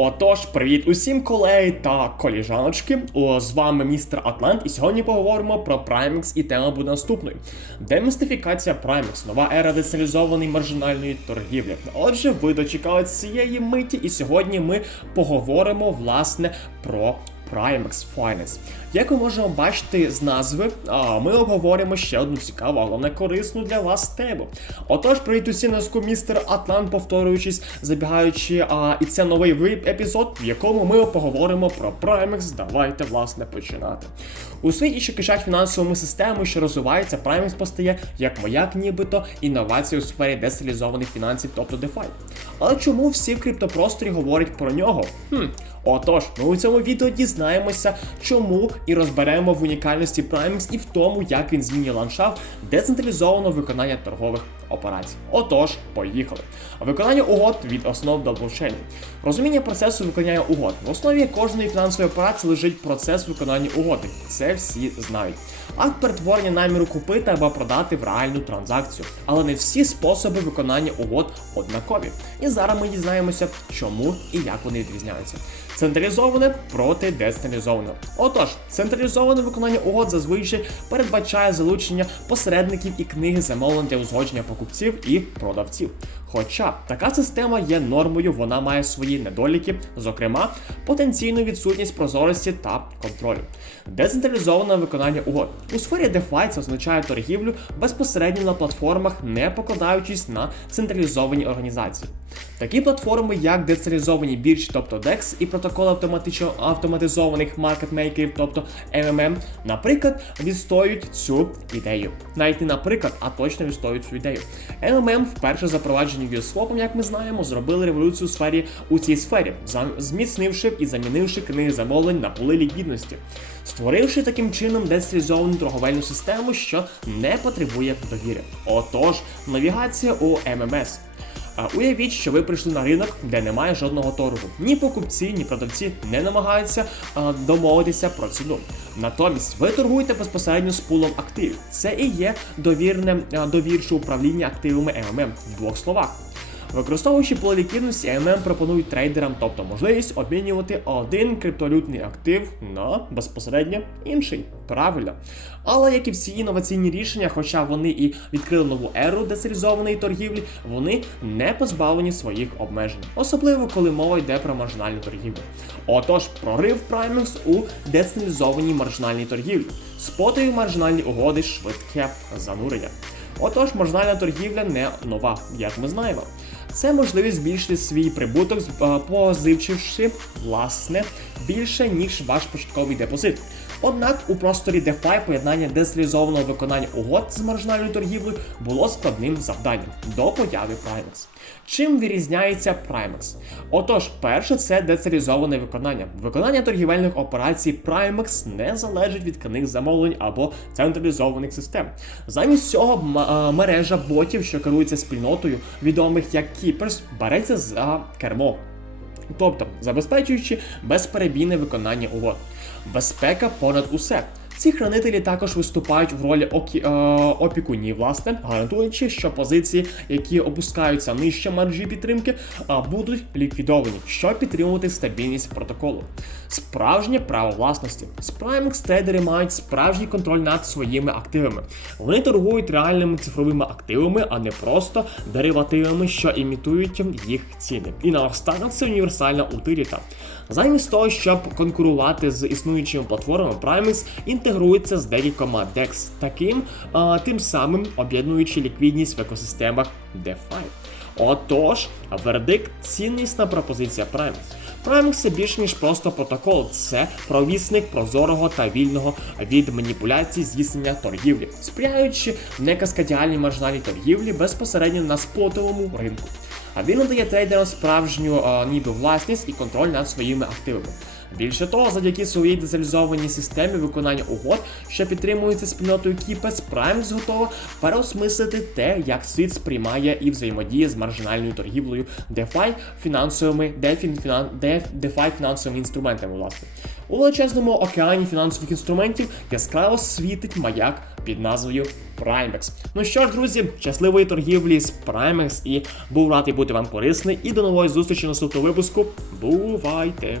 Отож, привіт усім колеги та коліжаночки. О, з вами містер Атлант, і сьогодні поговоримо про Primex і тема буде наступною. Демістифікація Primex, нова ера децентралізованої маржинальної торгівлі. Отже, ви дочекались цієї миті, і сьогодні ми поговоримо власне про Primex Finance. Як ви можемо бачити з назви, ми обговоримо ще одну цікаву, а головне корисну для вас тему. Отож, привіт усім на містер Атлант, повторюючись, забігаючи, а, і це новий ви- епізод, в якому ми поговоримо про Primex. Давайте, власне, починати. У світі, що кишать фінансовими системами, що розвивається, Primex постає як маяк, нібито інновація у сфері децентралізованих фінансів, тобто DeFi. Але чому всі в криптопросторі говорять про нього? Хм, Отож, ми у цьому відео дізнаємося, чому і розберемо в унікальності Primex і в тому, як він змінює ландшафт децентралізованого виконання торгових операцій. Отож, поїхали. Виконання угод від основ до блокчейну. Розуміння процесу виконання угод. В основі кожної фінансової операції лежить процес виконання угоди. Це всі знають. Акт перетворення наміру купити або продати в реальну транзакцію. Але не всі способи виконання угод однакові. І зараз ми дізнаємося, чому і як вони відрізняються. Централізоване проти децентралізованого. Отож, централізоване виконання угод зазвичай передбачає залучення посередників і книги замовлень для узгодження покупців і продавців. Хоча така система є нормою, вона має свої недоліки, зокрема, потенційну відсутність прозорості та контролю. Децентралізоване виконання угод. У сфері DeFi це означає торгівлю безпосередньо на платформах, не покладаючись на централізовані організації. Такі платформи, як децентралізовані біржі, тобто DEX, і протоколи автоматично автоматизованих маркетмейкерів, тобто MMM, наприклад, відстоюють цю ідею. Навіть не наприклад, а точно відстоюють цю ідею. MMM вперше запроваджені USWAP, як ми знаємо, зробили революцію у сфері у цій сфері, зміцнивши і замінивши книги замовлень на поли ліквідності, створивши таким чином децентралізовану торговельну систему, що не потребує довіри. Отож, навігація у ММС. Уявіть, що ви прийшли на ринок, де немає жодного торгу. Ні покупці, ні продавці не намагаються домовитися про ціну. Натомість ви торгуєте безпосередньо з пулом активів. Це і є довірне а, довірче управління активами МММ в двох словах. Використовуючи поле ліквідності, ММ пропонують трейдерам, тобто можливість обмінювати один криптовалютний актив на безпосередньо інший. Правильно. Але як і всі інноваційні рішення, хоча вони і відкрили нову еру децентралізованої торгівлі, вони не позбавлені своїх обмежень, особливо коли мова йде про маржинальну торгівлю. Отож, прорив Primex у децентралізованій маржинальній торгівлі. Спотові маржинальні угоди, швидке занурення. Отож, маржинальна торгівля не нова, як ми знаємо. Це можливість збільшити свій прибуток, е, позичивши власне більше ніж ваш початковий депозит. Однак у просторі DeFi поєднання децентралізованого виконання угод з маржинальною торгівлею було складним завданням до появи Primex. Чим вирізняється Primex? Отож, перше це децентралізоване виконання. Виконання торгівельних операцій Primex не залежить від книг замовлень або централізованих систем. Замість цього е, мережа ботів, що керується спільнотою, відомих як Keepers, береться за кермо. Тобто забезпечуючи безперебійне виконання угод. Безпека понад усе. Ці хранителі також виступають в ролі окі, е, опікунів, власне, гарантуючи, що позиції, які опускаються нижче мережі підтримки, а, будуть ліквідовані, щоб підтримувати стабільність протоколу. Справжнє право власності. Primex трейдери мають справжній контроль над своїми активами. Вони торгують реальними цифровими активами, а не просто деривативами, що імітують їх ціни. І наостанок це універсальна утиліта. Замість того, щоб конкурувати з існуючими платформами, Primex інтегрується з декількома DEX, таким а, тим самим об'єднуючи ліквідність в екосистемах DeFi. Отож, вердикт ціннісна пропозиція Primex. Primex це більш ніж просто протокол, це провісник прозорого та вільного від маніпуляцій здійснення торгівлі, сприяючи некаскадіальній маржинальній торгівлі безпосередньо на спотовому ринку. А він надає трейдерам справжню а, ніби власність і контроль над своїми активами. Більше того, завдяки своїй децентралізованій системі виконання угод, що підтримується спільнотою Кіпес, Primex готова переосмислити те, як світ сприймає і взаємодіє з маржинальною торгівлею DeFi фінансовими DeFi фінансовими інструментами. Власне, У величезному океані фінансових інструментів яскраво світить маяк під назвою Primex. Ну що ж, друзі, щасливої торгівлі з Primex і був радий бути вам корисний. І до нової зустрічі наступного випуску. Бувайте!